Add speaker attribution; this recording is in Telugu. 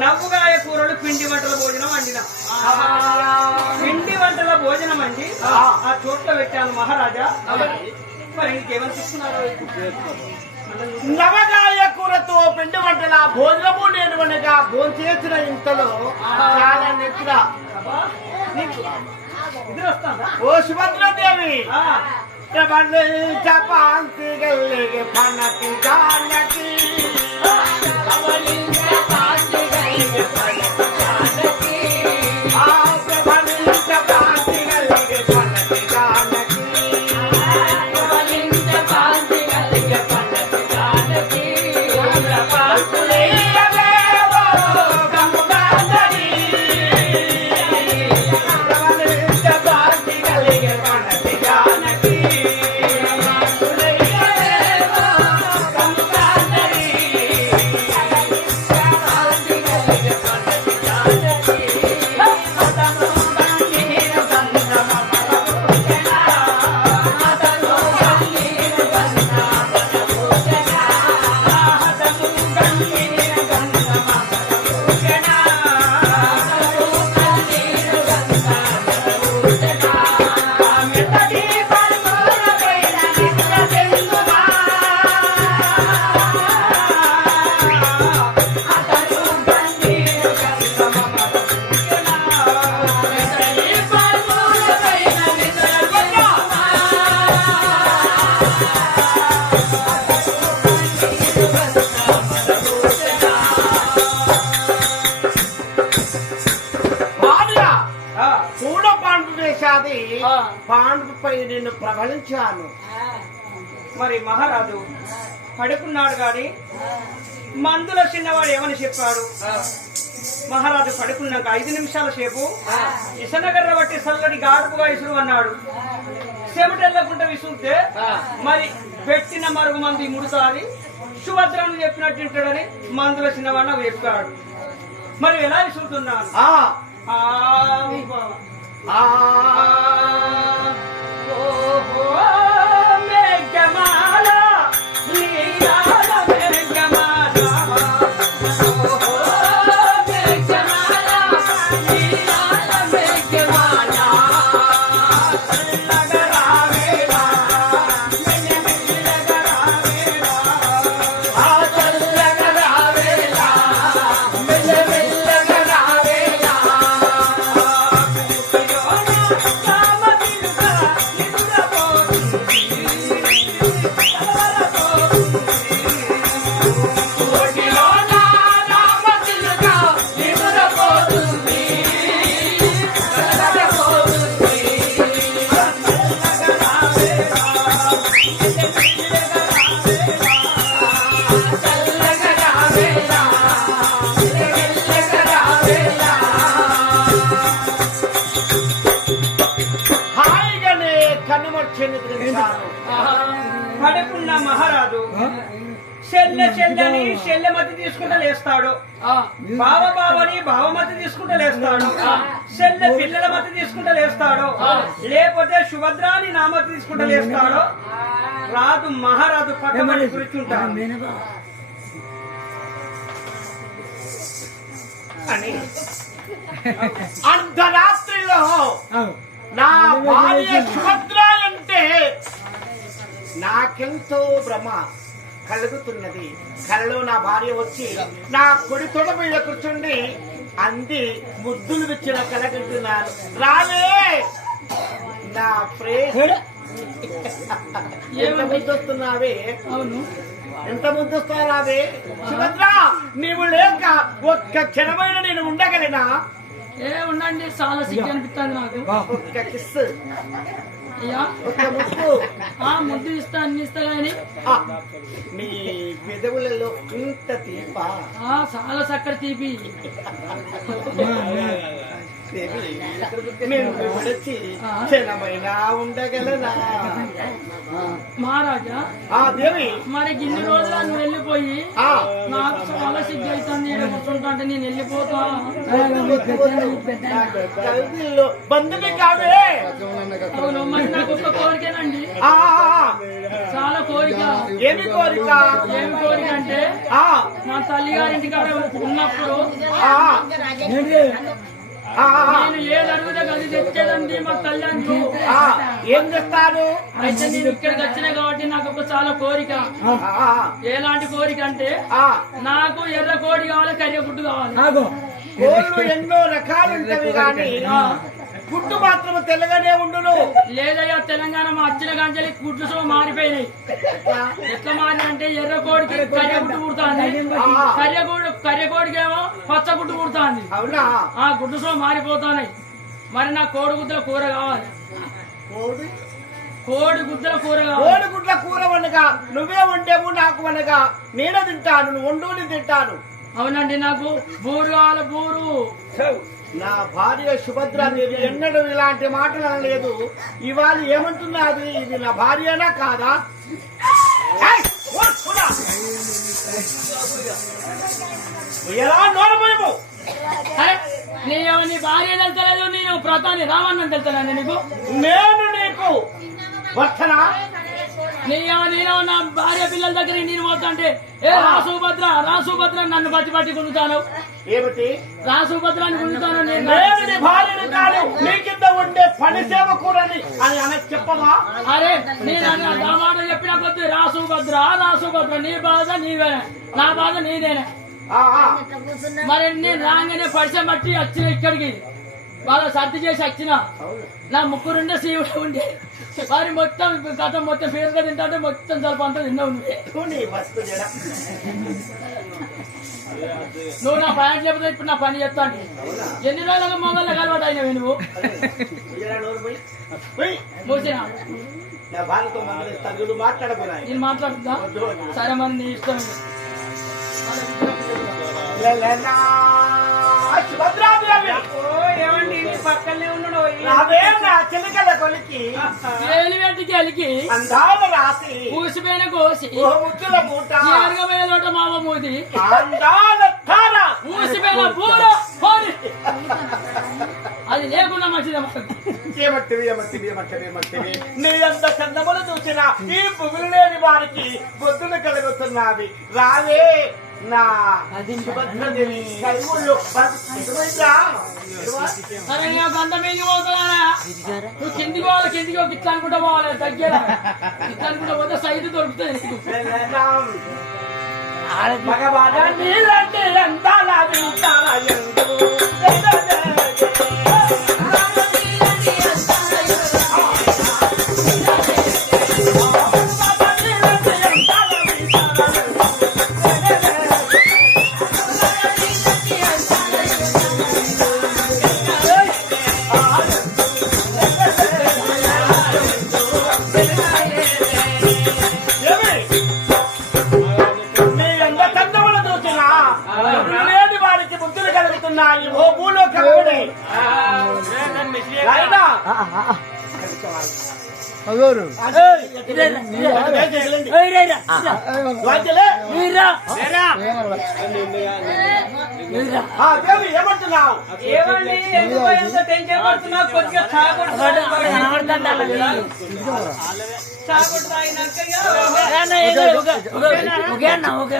Speaker 1: నవ్వుగాయ కూరలు పిండి వంటల భోజనం వండిన. పిండి వంటల భోజనం అండి. ఆ. చోట్ల పెట్టాను మహారాజా. మరి ఇంకేమనిపిస్తున్నారు
Speaker 2: నవగాయ కూరతో పిండి వంటల భోజనము నేను అనగా భోంచేసిన ఇంతలో చాలా ఓ సుభద్రదేవి
Speaker 1: ఆ,
Speaker 2: ప్రబంధించపాంతి గల్లిగి పనకి జానకి ఆ పాండుపై నేను ప్రబలించాను
Speaker 1: మరి మహారాజు పడుకున్నాడు గాని మందుల చిన్నవాడు ఏమని చెప్పాడు? మహారాజు పడుకున్నాక ఐదు నిమిషాల సేపు ఇసనగర్ర బట్టి చల్లటి గాడుపుగా ఇసురు అన్నాడు. చెమటెళ్ళకుండా విసురుతే మరి పెట్టిన మరుగు మంది ముడుతాది సుభద్రను చెప్పినట్టు వింటాడని మందుల చిన్నవాడు నాకు చెప్పాడు మరి ఎలా విసురుతున్నాను?
Speaker 2: ఆ.
Speaker 1: చెల్లె చెల్లెని చెల్లెమతి తీసుకుంటూ లేస్తాడు. బావ బావని బావమతి తీసుకుంటూ లేస్తాడు. చెల్లె పిల్లల మతి తీసుకుంటూ లేస్తాడు. లేకపోతే సుభద్రాని నామతి తీసుకుంటూ లేస్తాడు. రాజు మహారాజు పక్కమని కూర్చుంటాడు అని.
Speaker 2: అర్ధరాత్రిలో నా భార్య సుభద్ర అంటే నాకెంతో భ్రమ. కలుగుతున్నది. కలలో నా భార్య వచ్చి నా కుడి తొడ మీద కూర్చుండి అంది ముద్దులు విచ్చిన కలగంటున్నాను. రాలే నా ప్రేమ ఎంత ముద్దొస్తున్నావే?
Speaker 1: అవును.
Speaker 2: ఎంత ముద్దొస్తున్నావే? సుభద్ర నీవు లేక ఒక్క క్షణమైన నేను ఉండగలినా?
Speaker 3: ఏ ఉండండి చాలా సిగ్గు అనిపిస్తుంది నాకు. అయ్యా. ఆ ముద్దు ఇస్తా అన్ని ఇస్తా కానీ
Speaker 2: ఇంత తీప?
Speaker 3: ఆ చాలా చక్కర తీపి. మహారాజా
Speaker 2: ఆ దేవి
Speaker 3: మరి గిన్ని రోజులు నువ్వు వెళ్ళిపోయి నాకు చాలా సిగ్గు అవుతుంది. నేను వెళ్ళిపోతా
Speaker 2: కల్దీలు బంధువి కావే
Speaker 3: అవును మరి నాకు ఒక్క కోరికేనండి. చాలా కోరిక.
Speaker 2: ఏమి కోరిక?
Speaker 3: ఏమి కోరిక అంటే మా తల్లిగారింటి కాడ ఉన్నప్పుడు నేను ఏది అడుగుతా అది తెచ్చేదండి మా తల్లి అంటూ
Speaker 2: ఆ, ఏం చేస్తారు
Speaker 3: అయితే నేను ఇక్కడికి వచ్చిన కాబట్టి నాకు ఒక చాలా కోరిక. ఎలాంటి కోరిక అంటే
Speaker 2: ఆ,
Speaker 3: నాకు ఎర్ర కోడి కావాలి కర్రె గుడ్డు కావాలి.
Speaker 2: కోళ్ళు ఎన్నో రకాలు ఉంటవి కానీ గుడ్డు మాత్రం తెల్లగానే ఉండును.
Speaker 3: లేదయ్యా తెలంగాణ మా అచ్చిన గంజలి గుడ్లు సో మారిపోయినాయి. ఎట్లా మారి అంటే ఎర్ర కోడికి కర్రె గుడ్డు పుడుతుంది కర్రె గుడ్డు కర్రె కోడికి ఏమో పచ్చ గుడ్డు పుడుతుంది
Speaker 2: అవునా?
Speaker 3: ఆ గుడ్డు సో మారిపోతున్నాయి. మరి నా కోడి గుద్దల కూర కావాలి.
Speaker 2: కోడి?
Speaker 3: కోడి గుద్దల కూర కావాలి.
Speaker 2: కోడిగుడ్ల కూర వండగా నువ్వే వండేవు నాకు వండగా నేనే తింటాను నువ్వు వండుని తింటాను.
Speaker 3: అవునండి నాకు బూరు కావాలి బూరు.
Speaker 2: నా భార్య సుభద్రాదేవి ఎన్నడూ ఇలాంటి మాటలు అనలేదు. ఇవాళ ఏమంటున్నది ఇది నా భార్యనా కాదా. ఎలా నోరమోయము
Speaker 3: అరే, నీ భార్య తెలుతలేదు నేను ప్రతాని రావణ్ణని తెలుతానండి నీకు?
Speaker 2: నేను నీకు వర్తనా?
Speaker 3: నేను నా భార్య పిల్లల దగ్గర నేను పోతుంటే ఏ రాసుభద్ర రాసుభద్ర నన్ను పట్టి పట్టి గుంజుతాను
Speaker 2: ఏమిటి?
Speaker 3: రాసుభద్ర అని గుంజుతాను నేను
Speaker 2: భార్యని కాదు నీ కింద ఉండే పని సేవకూడని అని అన చెప్పమా
Speaker 3: అరే నేను ఆ మాట చెప్పిన కొద్ది రాసుభద్ర రాసుభద్ర నీ బాధ నీవే నా బాధ నీదేనే. మరి నేను రాగానే పరిచయం బట్టి వచ్చిన ఇక్కడికి. వాళ్ళ సర్ది చేసి వచ్చిన. నా ముగ్గురుండే శివుడు ఉండే వారి మొత్తం గతం మొత్తం ఫేర్గా తింటాడు మొత్తం తలప అంతా ఉండే నువ్వు.
Speaker 2: నా
Speaker 3: ప్యాంట్ లేకపోతే ఇప్పుడు నా పని చెప్తా ఎన్ని రోజులుగా మొబైల్ కలవాడు అయినవి నువ్వు? మూసిన? నేను మాట్లాడుతుందా సరే మరి నీ ఇష్టం.
Speaker 1: ఏమండి పక్కనే ఉన్నాడు
Speaker 2: చిలకల కొలికి? అందాల రాసి
Speaker 3: ఊసిపోయిన కోసి
Speaker 2: ముద్దుల మూట.
Speaker 3: ఏరుగమైన లోట మామ మూది
Speaker 2: అందాల తార.
Speaker 3: ఊసిపోయిన పూర. పోని అది లేకుండా మంచిది మాకు
Speaker 2: ఏమంటివి ఏమంటివి ఏమంటివి ఏమంటివి నీ అంత చందములు చూసిన ఈ పువ్వులు లేని వారికి బొద్దులు కలుగుతున్నవి. రావే ఇటువైరా? ఇటువా?
Speaker 3: సరే నేను గంట మీదకి పోతున్నా నువ్వు కిందికి పోవాలి కిందికి ఇట్లా అనుకుంటా పోవాలి దగ్గర ఇట్లా అనుకుంటా పోతే సైడ్ దొరుకుతుంది
Speaker 2: ఏమంటున్నావు
Speaker 1: ఏమండి ఎందుకు ఎంత టెన్షన్ పడుతున్నావు కొద్దిగా తాగినాక ఇక
Speaker 4: ఓకే అన్న ఓకే